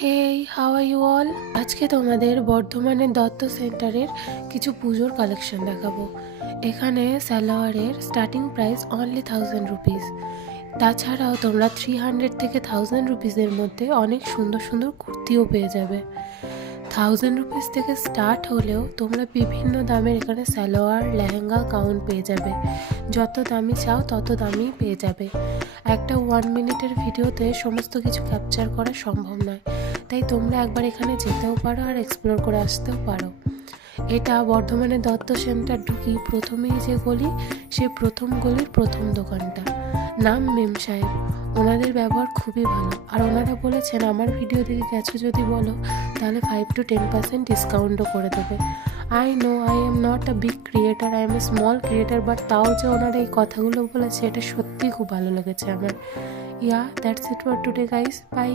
Hey, how are you all? আজকে তোমাদের বর্ধমানের দত্ত সেন্টারের কিছু পুজোর কালেকশন দেখাবো। এখানে সালোয়ারের স্টার্টিং প্রাইস অনলি 1000 রুপিস। তাছাড়াও তোমরা 300 থেকে 1000 রুপিসের মধ্যে অনেক সুন্দর সুন্দর কুর্তিও পেয়ে যাবে। 1000 রুপিস থেকে স্টার্ট হলেও তোমরা বিভিন্ন দামের এখানে সালোয়ার, লেহেঙ্গা, গাউন পেয়ে যাবে। যত দামি চাও তত দামি পেয়ে যাবে। একটা 1 মিনিটের ভিডিওতে সমস্ত কিছু ক্যাপচার করা সম্ভব নয়, তাই তোমরা একবার এখানে যেতেও পারো আর এক্সপ্লোর করে আসতেও পারো। এটা বর্ধমানের দত্ত সেন্টার ঢুকি প্রথমেই যে গলি, সে প্রথম গলির প্রথম দোকানটা। নাম মেম সাহেব। ওনাদের ব্যবহার খুবই ভালো, আর ওনারা বলেছেন আমার ভিডিও দেখে গেছো যদি বলো তাহলে 5 to 10% ডিসকাউন্টও করে দেবে। I know I am not a big creator, I M a small creator, but তাও যে ওনারা এই কথাগুলো বলেছে এটা সত্যিই খুব ভালো লেগেছে আমার। That's it for today guys, by.